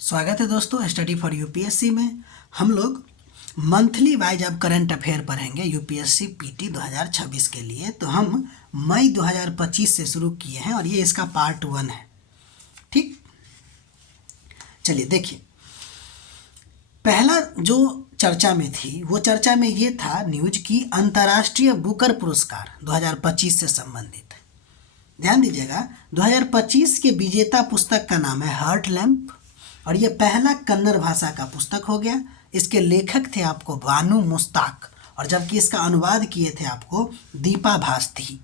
स्वागत है दोस्तों स्टडी फॉर यूपीएससी में। हम लोग मंथली वाइज अब करंट अफेयर पढ़ेंगे यूपीएससी पीटी 2026 के लिए। तो हम मई 2025 से शुरू किए हैं और ये इसका पार्ट 1 है। ठीक, चलिए देखिए, पहला जो चर्चा में थी वो चर्चा में ये था न्यूज की अंतर्राष्ट्रीय बुकर पुरस्कार 2025 से संबंधित। ध्यान दीजिएगा, 2025 के विजेता पुस्तक का नाम है हार्ट लैम्प और ये पहला कन्नड़ भाषा का पुस्तक हो गया। इसके लेखक थे आपको बानू मुश्ताक और जबकि इसका अनुवाद किए थे आपको दीपा भास्ती।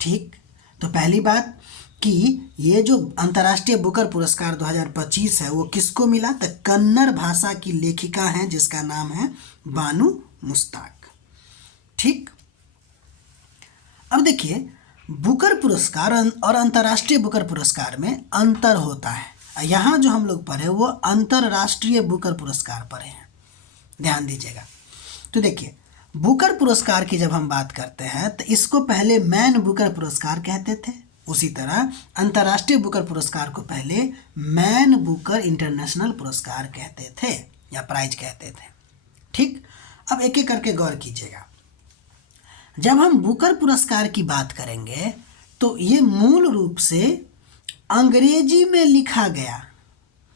ठीक, तो पहली बात कि ये जो अंतर्राष्ट्रीय बुकर पुरस्कार 2025 है वो किसको मिला? तो कन्नड़ भाषा की लेखिका हैं जिसका नाम है बानू मुश्ताक। ठीक, अब देखिए, बुकर पुरस्कार और अंतर्राष्ट्रीय बुकर पुरस्कार में अंतर होता है। यहाँ जो हम लोग पढ़े वो अंतर्राष्ट्रीय बुकर पुरस्कार पढ़े हैं, ध्यान दीजिएगा। तो देखिए, बुकर पुरस्कार की जब हम बात करते हैं तो इसको पहले मैन बुकर पुरस्कार कहते थे। उसी तरह अंतर्राष्ट्रीय बुकर पुरस्कार को पहले मैन बुकर इंटरनेशनल पुरस्कार कहते थे या प्राइज कहते थे। ठीक, अब एक एक करके गौर कीजिएगा। जब हम बुकर पुरस्कार की बात करेंगे तो ये मूल रूप से अंग्रेजी में लिखा गया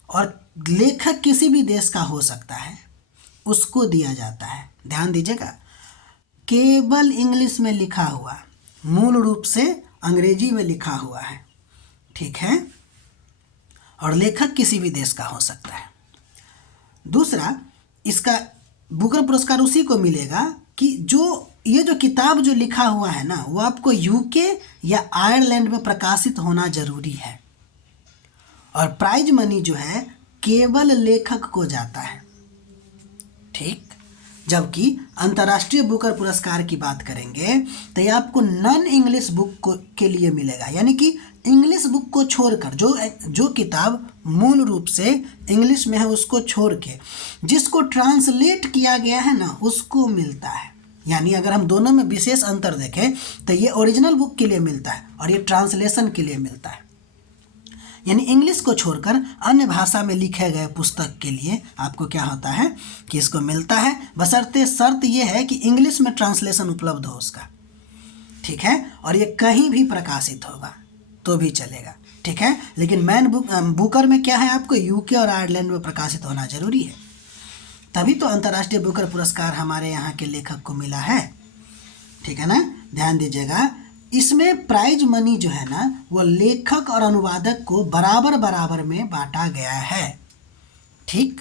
और लेखक किसी भी देश का हो सकता है, उसको दिया जाता है। ध्यान दीजिएगा, केवल इंग्लिश में लिखा हुआ, मूल रूप से अंग्रेजी में लिखा हुआ है, ठीक है, और लेखक किसी भी देश का हो सकता है। दूसरा, इसका बुकर पुरस्कार उसी को मिलेगा कि ये जो किताब जो लिखा हुआ है ना वो आपको यूके या आयरलैंड में प्रकाशित होना जरूरी है और प्राइज मनी जो है केवल लेखक को जाता है। ठीक, जबकि अंतर्राष्ट्रीय बुकर पुरस्कार की बात करेंगे तो ये आपको नॉन इंग्लिश बुक के लिए मिलेगा, यानी कि इंग्लिश बुक को छोड़कर जो किताब मूल रूप से इंग्लिश में है उसको छोड़ के जिसको ट्रांसलेट किया गया है ना उसको मिलता है। यानी अगर हम दोनों में विशेष अंतर देखें तो ये ओरिजिनल बुक के लिए मिलता है और ये ट्रांसलेशन के लिए मिलता है। यानी इंग्लिश को छोड़कर अन्य भाषा में लिखे गए पुस्तक के लिए आपको क्या होता है कि इसको मिलता है, बशर्ते शर्त ये है कि इंग्लिश में ट्रांसलेशन उपलब्ध हो उसका। ठीक है, और ये कहीं भी प्रकाशित होगा तो भी चलेगा। ठीक है, लेकिन मैन बुकर में क्या है, आपको यूके और आयरलैंड में प्रकाशित होना जरूरी है, तभी तो अंतर्राष्ट्रीय बुकर पुरस्कार हमारे यहाँ के लेखक को मिला है। ठीक है ना, ध्यान दीजिएगा। इसमें प्राइज मनी जो है ना वो लेखक और अनुवादक को बराबर बराबर में बांटा गया है। ठीक,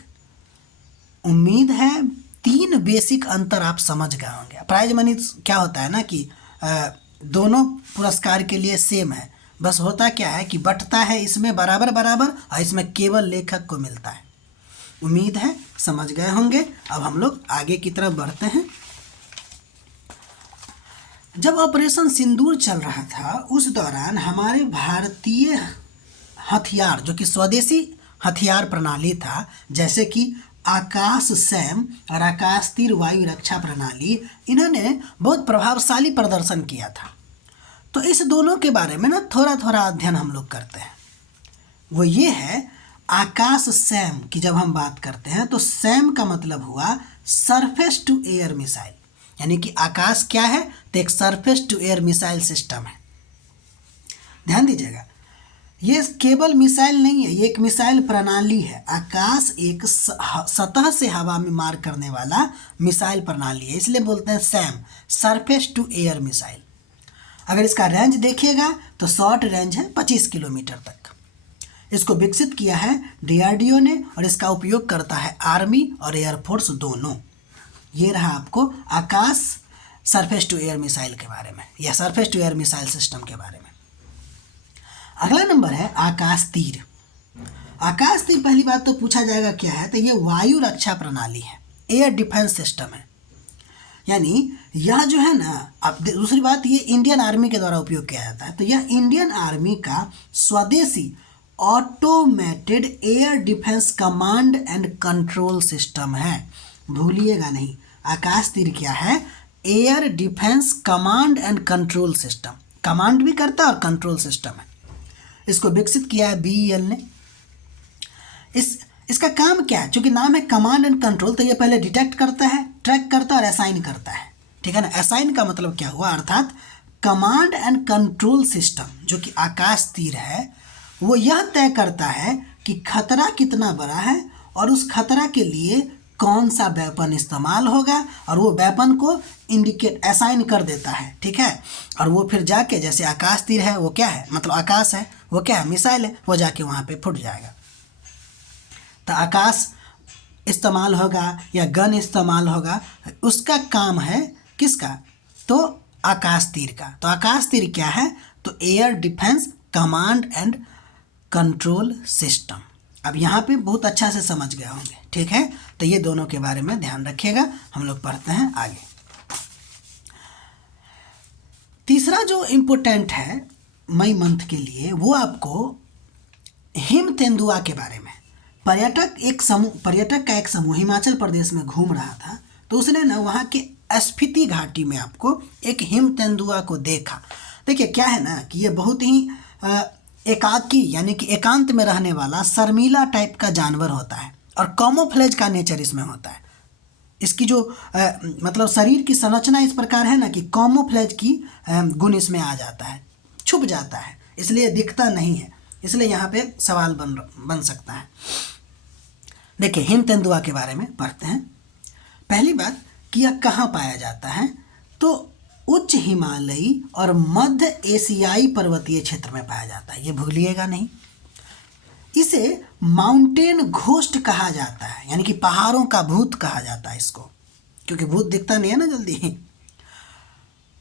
उम्मीद है 3 बेसिक अंतर आप समझ गए होंगे। प्राइज मनी क्या होता है ना कि दोनों पुरस्कार के लिए सेम है, बस होता क्या है कि बंटता है इसमें बराबर बराबर और इसमें केवल लेखक को मिलता है। उम्मीद है समझ गए होंगे। अब हम लोग आगे की तरफ बढ़ते हैं। जब ऑपरेशन सिंदूर चल रहा था उस दौरान हमारे भारतीय हथियार जो कि स्वदेशी हथियार प्रणाली था, जैसे कि आकाश सैम और आकाश तीर वायु रक्षा प्रणाली, इन्होंने बहुत प्रभावशाली प्रदर्शन किया था। तो इस दोनों के बारे में ना थोड़ा थोड़ा अध्ययन हम लोग करते हैं। वो ये है, आकाश सैम की जब हम बात करते हैं तो सैम का मतलब हुआ सरफेस टू एयर मिसाइल, यानी कि आकाश क्या है तो एक surface to air missile system है। ध्यान दीजिएगा, ये केवल मिसाइल नहीं है, ये एक मिसाइल प्रणाली है। आकाश एक सतह से हवा में मार करने वाला मिसाइल प्रणाली है, इसलिए बोलते हैं SAM, surface to air missile. अगर इसका रेंज देखिएगा तो शॉर्ट रेंज है 25 किलोमीटर तक। इसको विकसित किया है डीआरडीओ ने और इसका उपयोग करता है आर्मी और एयरफोर्स दोनों। ये रहा आपको Akash surface to air missile के बारे में या surface to air missile system के बारे में। अगला नंबर है आकाश तीर। आकाश तीर पहली बात तो पूछा जाएगा क्या है, तो ये वायु रक्षा प्रणाली है, एयर डिफेंस सिस्टम है। यानी यह जो है ना, अब दूसरी बात, ये इंडियन आर्मी के द्वारा उपयोग किया जाता है। तो यह इंडियन आर्मी का स्वदेशी automated air defence command and control system है, भूलिएगा नहीं। आकाश तीर क्या है? Air defence command and control system, command भी करता है और कंट्रोल सिस्टम है। इसको विकसित किया है बीईएल ने। इसका काम क्या है? चूंकि नाम है कमांड एंड कंट्रोल, तो ये पहले डिटेक्ट करता है, ट्रैक करता है और असाइन करता है, ठीक है ना। असाइन का मतलब क्या हुआ, अर्थात कमांड एंड कंट्रोल सिस्टम जो कि आकाश तीर है, वो यह तय करता है कि खतरा कितना बड़ा है और उस खतरा के लिए कौन सा वेपन इस्तेमाल होगा, और वो वेपन को इंडिकेट असाइन कर देता है, ठीक है। और वो फिर जाके, जैसे आकाश तीर है वो क्या है, मतलब आकाश है, वो क्या है, मिसाइल है, वो जाके वहाँ पे फूट जाएगा। तो आकाश इस्तेमाल होगा या गन इस्तेमाल होगा, उसका काम है किसका, तो आकाश तीर का। तो आकाश तीर क्या है, तो air defence command and control system. अब यहाँ पे बहुत अच्छा से समझ गए होंगे, ठीक है। तो ये दोनों के बारे में ध्यान रखिएगा। हम लोग पढ़ते हैं आगे। तीसरा जो इम्पोर्टेंट है मई मंथ के लिए, वो आपको हिम तेंदुआ के बारे में। पर्यटक का एक समूह हिमाचल प्रदेश में घूम रहा था, तो उसने ना वहाँ के स्पीति घाटी में आपको एक हिम तेंदुआ को देखा। देखिए क्या है ना कि ये बहुत ही एकाकी यानी कि एकांत में रहने वाला शर्मीला टाइप का जानवर होता है और कैमोफ्लेज का नेचर इसमें होता है। इसकी जो मतलब शरीर की संरचना इस प्रकार है ना कि कैमोफ्लेज की गुण इसमें आ जाता है, छुप जाता है, इसलिए दिखता नहीं है। इसलिए यहाँ पे सवाल बन सकता है। देखिए हिम तेंदुआ के बारे में पढ़ते हैं। पहली बात कि यह कहाँ पाया जाता है, तो उच्च हिमालयी और मध्य एशियाई पर्वतीय क्षेत्र में पाया जाता है, ये भूलिएगा नहीं। इसे माउंटेन घोस्ट कहा जाता है, यानी कि पहाड़ों का भूत कहा जाता है इसको, क्योंकि भूत दिखता नहीं है ना जल्दी।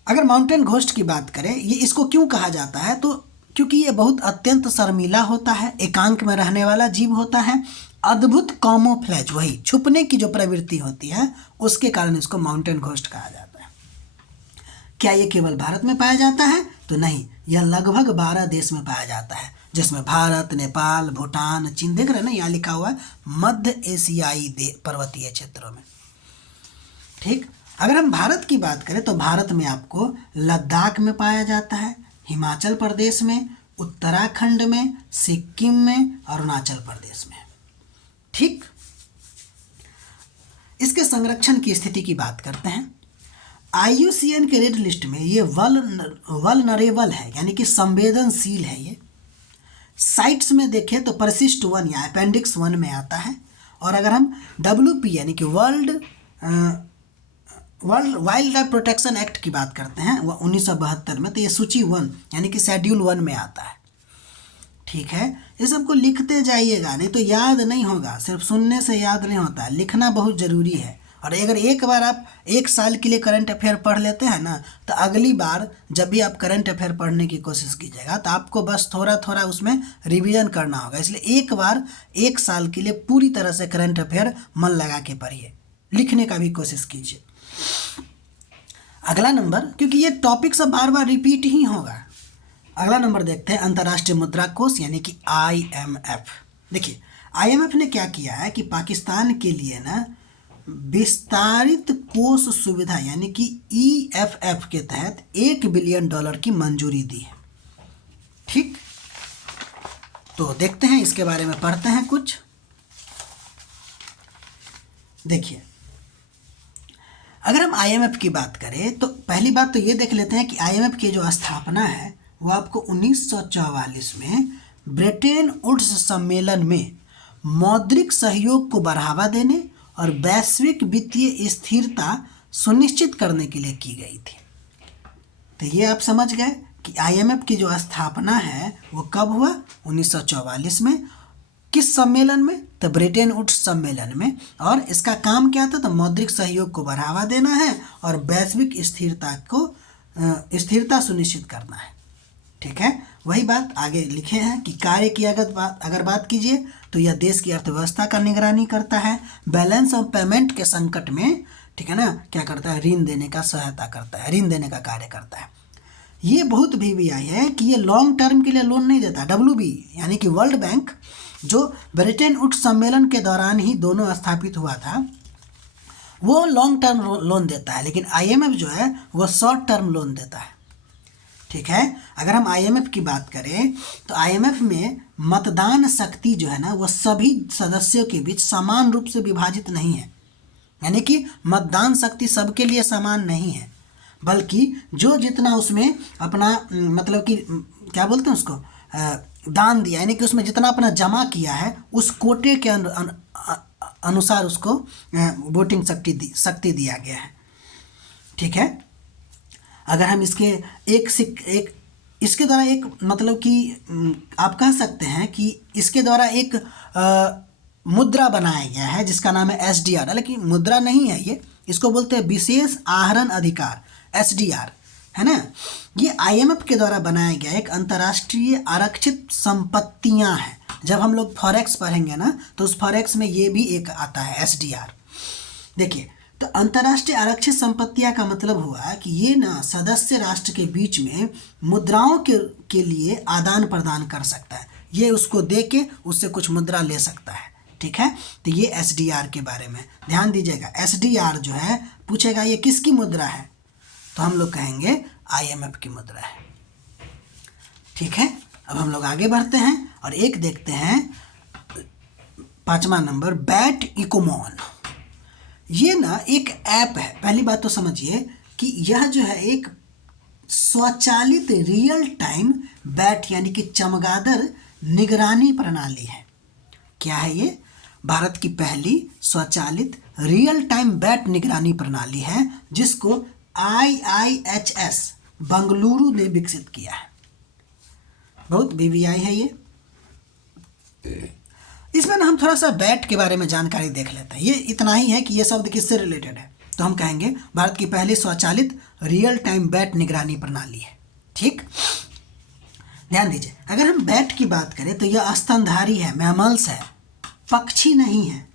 अगर माउंटेन घोस्ट की बात करें, ये इसको क्यों कहा जाता है, तो क्योंकि ये बहुत अत्यंत शर्मीला होता है, एकांत में रहने वाला जीव होता है, अद्भुत कैमोफ्लेज, वही छुपने की जो प्रवृत्ति होती है, उसके कारण इसको माउंटेन घोस्ट कहा जाता है। क्या ये केवल भारत में पाया जाता है, तो नहीं, यह लगभग 12 देश में पाया जाता है, जिसमें भारत, नेपाल, भूटान, चीन, देख रहे हैं ना यहाँ लिखा हुआ है मध्य एशियाई पर्वतीय क्षेत्रों में, ठीक। अगर हम भारत की बात करें तो भारत में आपको लद्दाख में पाया जाता है, हिमाचल प्रदेश में, उत्तराखंड में, सिक्किम में, अरुणाचल प्रदेश में, ठीक। इसके संरक्षण की स्थिति की बात करते हैं। IUCN के रेड लिस्ट में ये वल्नरेबल है, यानी कि संवेदनशील है। ये साइट्स में देखें तो परिशिष्ट 1 या अपेंडिक्स 1 में आता है, और अगर हम WP यानी कि world wild life protection act की बात करते हैं, वह 1972 में, तो ये सूची 1 यानी कि शेड्यूल 1 में आता है, ठीक है। ये सबको लिखते जाइएगा, नहीं तो याद नहीं होगा, सिर्फ सुनने से याद नहीं होता है, लिखना बहुत ज़रूरी है। और अगर एक बार आप 1 साल के लिए करंट अफेयर पढ़ लेते हैं ना, तो अगली बार जब भी आप करंट अफेयर पढ़ने की कोशिश कीजिएगा, तो आपको बस थोड़ा थोड़ा उसमें रिवीजन करना होगा। इसलिए एक बार 1 साल के लिए पूरी तरह से करंट अफेयर मन लगा के पढ़िए, लिखने का भी कोशिश कीजिए। अगला नंबर, क्योंकि ये टॉपिक सब बार बार रिपीट ही होगा। अगला नंबर देखते हैं, अंतर्राष्ट्रीय मुद्रा कोष यानी कि IMF। देखिए IMF ने क्या किया है कि पाकिस्तान के लिए ना विस्तारित कोष सुविधा यानी कि EFF के तहत $1 बिलियन की मंजूरी दी है, ठीक। तो देखते हैं इसके बारे में, पढ़ते हैं कुछ। देखिए अगर हम IMF की बात करें तो पहली बात तो ये देख लेते हैं कि IMF की जो स्थापना है वो आपको 1944 में ब्रेटन वुड्स सम्मेलन में मौद्रिक सहयोग को बढ़ावा देने और वैश्विक वित्तीय स्थिरता सुनिश्चित करने के लिए की गई थी। तो ये आप समझ गए कि IMF की जो स्थापना है वो कब हुआ, 1944 में। किस सम्मेलन में, तो ब्रेटन वुड्स सम्मेलन में। और इसका काम क्या था, तो मौद्रिक सहयोग को बढ़ावा देना है और वैश्विक स्थिरता सुनिश्चित करना है, ठीक है। वही बात आगे लिखे हैं कि कार्य की अगर बात कीजिए तो यह देश की अर्थव्यवस्था का निगरानी करता है, बैलेंस ऑफ पेमेंट के संकट में, ठीक है ना, क्या करता है, ऋण देने का सहायता करता है, ऋण देने का कार्य करता है। ये बहुत VBI है कि ये लॉन्ग टर्म के लिए लोन नहीं देता। WB यानी कि वर्ल्ड बैंक जो ब्रेटन वुड्स सम्मेलन के दौरान ही दोनों स्थापित हुआ था, वो लॉन्ग टर्म लोन देता है, लेकिन IMF जो है वो शॉर्ट टर्म लोन देता है, ठीक है। अगर हम आईएमएफ की बात करें तो आईएमएफ में मतदान शक्ति जो है ना वो सभी सदस्यों के बीच समान रूप से विभाजित नहीं है, यानी कि मतदान शक्ति सबके लिए समान नहीं है, बल्कि जो जितना उसमें अपना मतलब कि क्या बोलते हैं उसको दान दिया, यानी कि उसमें जितना अपना जमा किया है उस कोटे के अनुसार उसको वोटिंग शक्ति दिया गया है। ठीक है। अगर हम इसके इसके द्वारा एक मतलब कि आप कह सकते हैं कि इसके द्वारा एक मुद्रा बनाया गया है जिसका नाम है एसडीआर, हालांकि मुद्रा नहीं है ये, इसको बोलते हैं विशेष आहरण अधिकार, एसडीआर, है ना। ये आईएमएफ के द्वारा बनाया गया एक अंतर्राष्ट्रीय आरक्षित संपत्तियां हैं। जब हम लोग फॉरेक्स पढ़ेंगे ना तो उस फॉरेक्स में ये भी एक आता है एसडीआर। देखिए, तो अंतर्राष्ट्रीय आरक्षित संपत्तियां का मतलब हुआ कि ये ना सदस्य राष्ट्र के बीच में मुद्राओं के लिए आदान प्रदान कर सकता है, ये उसको दे के उससे कुछ मुद्रा ले सकता है। ठीक है। तो ये एसडीआर के बारे में ध्यान दीजिएगा। एसडीआर जो है पूछेगा ये किसकी मुद्रा है, तो हम लोग कहेंगे आईएमएफ की मुद्रा है। ठीक है। अब हम लोग आगे बढ़ते हैं और एक देखते हैं 5वां नंबर, बैट इकोमॉन। ये ना एक ऐप है। पहली बात तो समझिए कि यह जो है एक स्वचालित रियल टाइम बैट यानी कि चमगादड़ निगरानी प्रणाली है। क्या है ये? भारत की पहली स्वचालित रियल टाइम बैट निगरानी प्रणाली है जिसको IIHS बंगलुरु ने विकसित किया है। बहुत BVI है ये। इसमें ना हम थोड़ा सा बैट के बारे में जानकारी देख लेते हैं। ये इतना ही है कि ये शब्द किससे रिलेटेड है, तो हम कहेंगे भारत की पहली स्वचालित रियल टाइम बैट निगरानी प्रणाली है। ठीक, ध्यान दीजिए। अगर हम बैट की बात करें तो यह स्तनधारी है, मैमल्स है, पक्षी नहीं है।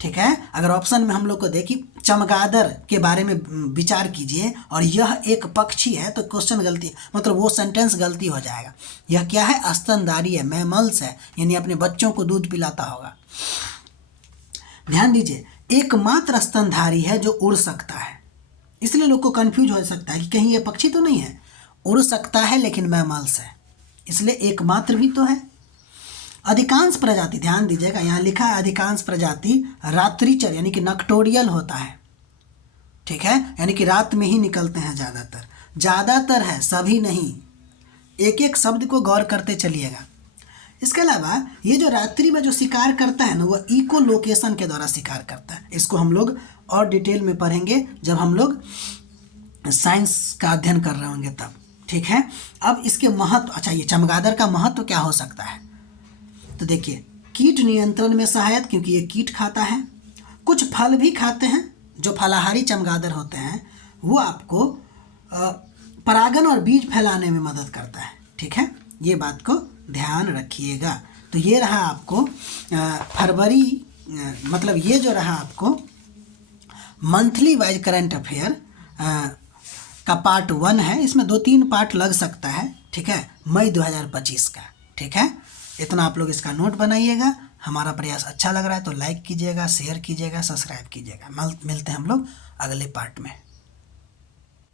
ठीक है। अगर ऑप्शन में हम लोग को देखिए चमगादड़ के बारे में विचार कीजिए और यह एक पक्षी है तो क्वेश्चन गलती, मतलब वो सेंटेंस गलती हो जाएगा। यह क्या है? स्तनधारी है, मैमल्स है, यानी अपने बच्चों को दूध पिलाता होगा। ध्यान दीजिए, एकमात्र स्तनधारी है जो उड़ सकता है, इसलिए लोग को कंफ्यूज हो सकता है कि कहीं ये पक्षी तो नहीं है। उड़ सकता है लेकिन मैमल्स है, इसलिए एकमात्र भी तो है। अधिकांश प्रजाति, ध्यान दीजिएगा यहाँ लिखा है अधिकांश प्रजाति रात्रिचर यानी कि नक्टोरियल होता है। ठीक है, यानी कि रात में ही निकलते हैं ज़्यादातर। ज़्यादातर है, सभी नहीं। एक एक शब्द को गौर करते चलिएगा। इसके अलावा ये जो रात्रि में जो शिकार करता है ना वो इको लोकेशन के द्वारा शिकार करता है। इसको हम लोग और डिटेल में पढ़ेंगे जब हम लोग साइंस का अध्ययन कर रहे होंगे तब। ठीक है। अब इसके महत्व, अच्छा ये चमगादड़ का महत्व क्या हो सकता है, तो देखिए कीट नियंत्रण में सहायक, क्योंकि ये कीट खाता है। कुछ फल भी खाते हैं, जो फलाहारी चमगादड़ होते हैं वो आपको परागन और बीज फैलाने में मदद करता है। ठीक है, ये बात को ध्यान रखिएगा। तो ये रहा आपको फरवरी, मतलब ये जो रहा आपको मंथली वाइज करंट अफेयर का पार्ट 1 है। इसमें 2-3 पार्ट लग सकता है। ठीक है, मई 2025 का। ठीक है, इतना आप लोग इसका नोट बनाइएगा। हमारा प्रयास अच्छा लग रहा है तो लाइक कीजिएगा, शेयर कीजिएगा, सब्सक्राइब कीजिएगा। मिलते हैं हम लोग अगले पार्ट में।